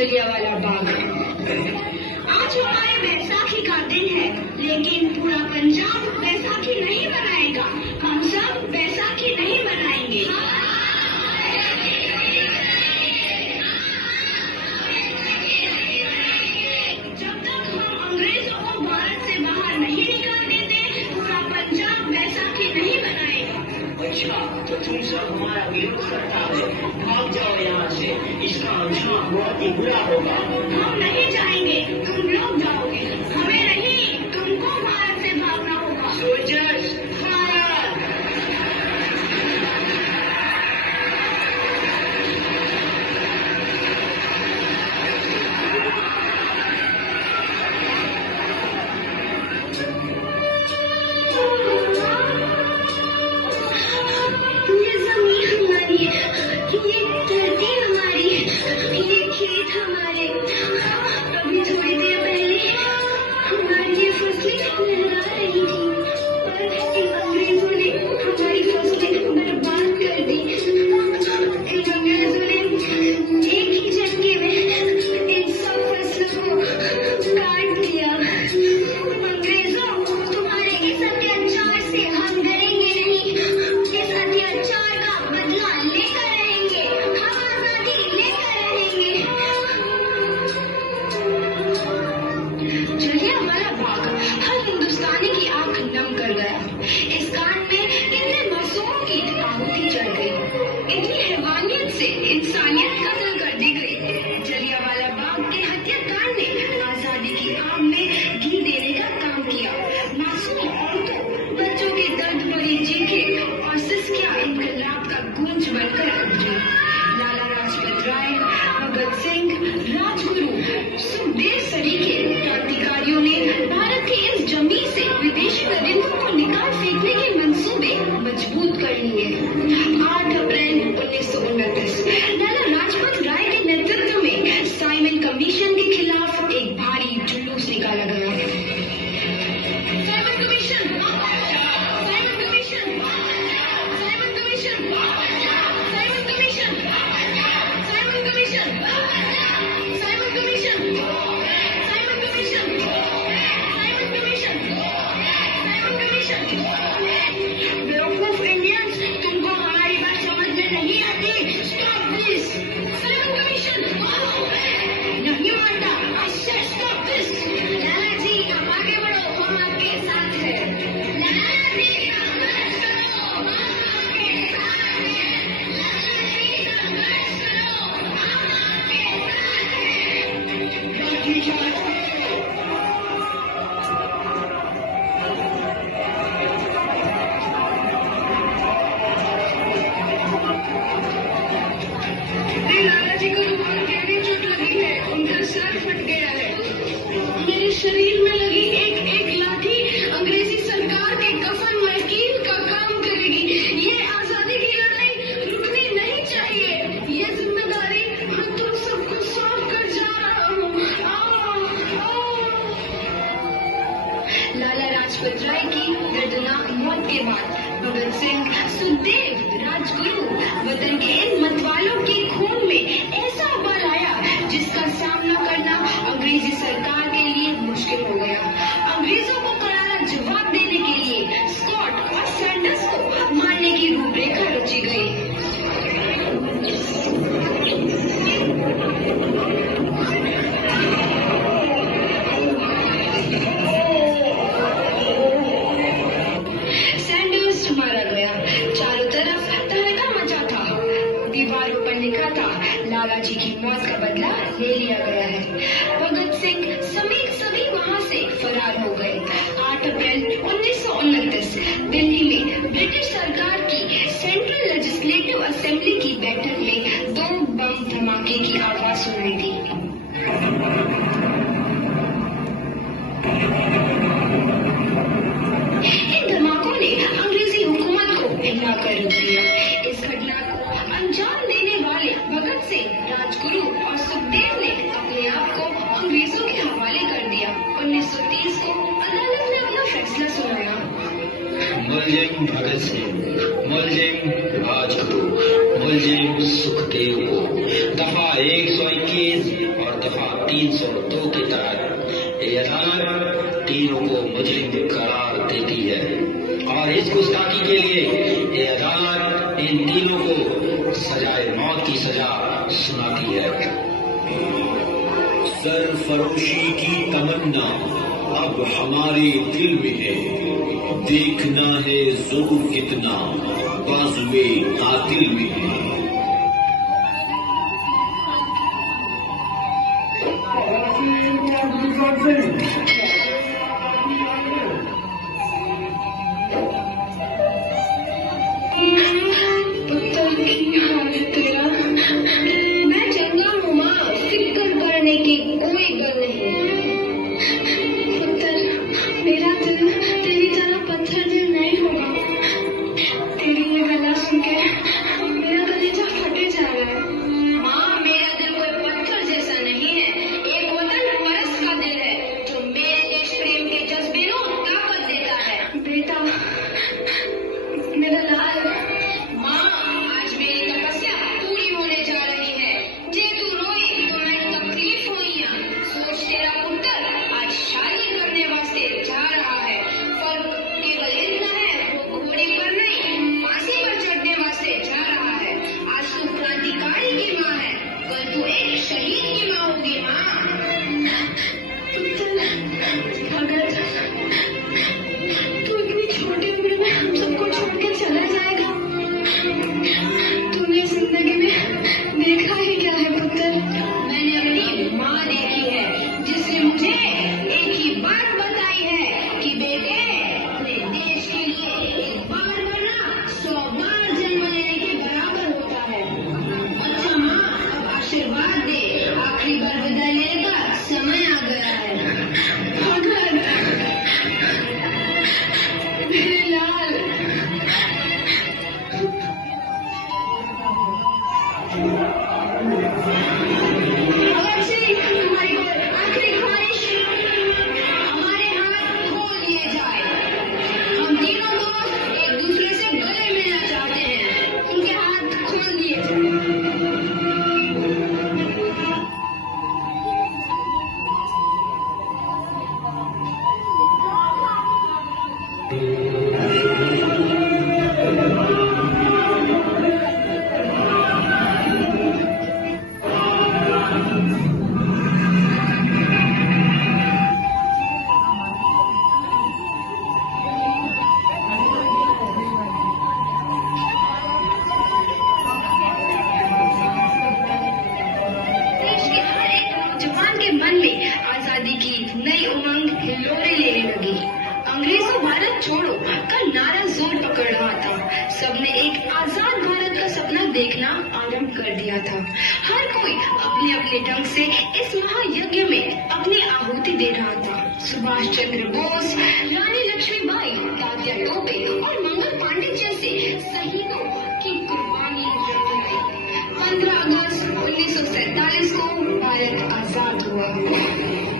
जलियांवाला बाग। आज हमारे बैसाखी का दिन है, लेकिन पूरा पंजाब बैसाखी नहीं मनाएगा। हम सब बैसाखी नहीं मनाएंगे। जब तक हम अंग्रेजों को भारत से बाहर नहीं निकाल देते, पूरा पंजाब बैसाखी नहीं मनाएगा। अच्छा, तो तुम सब हमारा विरोध करता है, भाग जाओ यहाँ से। इसका अंजाम बहुत ही बुरा होगा। हम नहीं जाएंगे, तुम लोग जाओगे। हमें नहीं, तुमको भारत से भागना होगा। Soldiers fire! ये जमीन हमारी, ये धरती हमारी, ये खेत हमारे। अभी थोड़ी देर पहले हमारी ये फसलें लहरा रही थी, पर इन अंग्रेजों ने हमारी फसलें बर्बाद कर दी। इन अंग्रेजों ने एक ही झटके में इन सब फसलों को काट दिया। अंग्रेजों, तुम्हारे इस अत्याचार से हम डरेंगे नहीं। इस अत्याचार का बदला लेकर रहेंगे। हम आजादी लेकर रहेंगे। जलियांवाला बाग हर हिंदुस्तानी की आंख नम कर गया। इस कांड में इतने मासूमों की आहुति जल गई, इतनी हैवानियत से इंसानियत कत्ल कर दी गई। जलियांवाला बाग के हत्याकांड ने आजादी की आग में घी देने का काम किया। मासूम औरतों, बच्चों के दर्द भरी चीखें और सिसकियां इनकलाब का गूंज बनकर उभरी। लाला लाजपत राय, भगत सिंह, राजगुरु, सुखदेव सरीखे क्रांतिकारियों ने भारत की इस जमीन से विदेशी दरिंदों को निकाल फेंकने के मंसूबे मजबूत कर लिए। 8 अप्रैल 1929 लाला लाजपत राय के नेतृत्व में साइमन कमीशन के खिलाफ एक भारी जुलूस निकाला गया। Simon commission, Simon commission, Simon commission, Simon commission, Simon commission, Simon commission, Simon commission, Simon commission, Simon commission. बेवकूफ इंडियंस, तुमको हमारी बात समझ में नहीं आती। Stop this. साइमन कमीशन नहीं मानता। I said stop this। लाला जी, आप आगे बढ़ो, हम आपके साथ हैं। लाला जी, संघर्ष करो, हम आपके साथ हैं। लाला जी, संघर्ष करो, हम आपके साथ हैं। लाठी चार्ज! लाला जी को गहरी चोट लगी है, उनका सर फट गया है। मेरे शरीर में लगी एक एक लाठी अंग्रेजी सरकार के कफन मलकीन का काम करेगी। ये आजादी की लड़ाई रुकनी नहीं चाहिए। ये जिम्मेदारी मैं तुम सबको सौंप कर जा रहा हूँ। लाला लाजपत राय की दर्दनाक मौत के बाद भगत सिंह, सुखदेव, राजगुरु वतन के इन मतवालों के खून में ऐसा बल आया जिसका सामना करना अंग्रेजी सरकार के लिए मुश्किल हो गया। अंग्रेजों को करारा जवाब देने के लिए स्कॉट और सैंडर्स को मारने की रूपरेखा रची गई। सैंडर्स मारा गया। चारों तरफ तहलका मचा था। दीवारों पर लिखा था, लाला जी की मौत का बदला ले लिया गया है। भगत सिंह समेत सभी वहां से फरार हो गए। 8 अप्रैल 1929 दिल्ली में ब्रिटिश सरकार की सेंट्रल लेजिस्लेटिव असेंबली की बैठक में 2 बम धमाके की आवाज सुनाई दी। इन धमाकों ने अंग्रेजी हुकूमत को हिलाकर रख दिया। इस घटना को अंजाम देने वाले भगत सिंह, राजगुरु और सुखदेव ने अपने आप को अंग्रेजों के हवाले कर दिया। 1930 को अदालत ने अपना फैसला सुनाया। मुलजिम भगत सिंह, मुलजिम राजगुरु, औरंगजेब सुखदेव को दफा 121 और दफा 302 के तहत ये अदालत तीनों को मुजरिम करार देती है और इस गुस्ताखी के लिए ये अदालत इन तीनों को सजाए मौत की सजा सुनाती है। सरफरोशी की तमन्ना अब हमारे दिल में है, देखना है जोर कितना बाजुए कातिल में है। पुत्र की हाल है तेरा। मैं चंगा हूँ माँ, फिक्र करने की कोई गल नहीं। पुत्र, मेरा दिल तेरी तरह पत्थर दिल नहीं होगा। तेरी ये गला सुन के मेरा कलेजा फटे जा रहा है। माँ, मेरा दिल कोई पत्थर जैसा नहीं है, एक वतन परस का दिल है जो मेरे देश प्रेम के जज्बे को ताकत देता है। बेटा, मेरा लाल, माँ, आज मेरी तपस्या पूरी होने जा रही है। जे तू रोई तो मैं तकलीफ हुई सोच तेरा पुत्र आज शादी करने वास्ते जा रहा है। फर्क केवल इतना है, वो घोड़े पर नहीं फांसी पर चढ़ने वास्ते जा रहा है। आज तू क्रांतिकारी की माँ है, कल तू एक शहीद की माँ होगी। माँ, भगत, तू इतनी छोटी उम्र में हम सबको छोड़ के चला जाएगा। तूने जिंदगी में देखा ही क्या है पुत्र? मैंने अपनी माँ देखी है जिसने मुझे एक ही बात बताई है कि बेटे, अपने देश के लिए एक बार मरना 100 बार जन्म लेने के बराबर होता है। अच्छा माँ, अब आशीर्वाद दे, आखिरी बार विदाई लेने का समय आ गया है। भगत, मेरे लाल, भगत सिंह, हमारी आखिरी ख्वाहिश, हमारे हाथ खोल लिए जाए। हम तीनों दोस्त एक दूसरे से गले मिलना चाहते हैं, उनके हाथ खोल दिए जाए। देश के हर एक नौजवान के मन में आजादी की नई उमंग हिलोरे लेने लगी। अंग्रेजों भारत छोड़ो का नारा जोर पकड़ रहा था। सबने एक आजाद भारत का सपना देखना आरंभ कर दिया था। हर कोई अपने अपने ढंग से इस महायज्ञ में अपनी आहुति दे रहा था। सुभाष चंद्र बोस, रानी लक्ष्मीबाई, तात्या टोपे और मंगल पांडे जैसे शहीदों की कुर्बानी रखी। 15 अगस्त 1947 को भारत आजाद हुआ।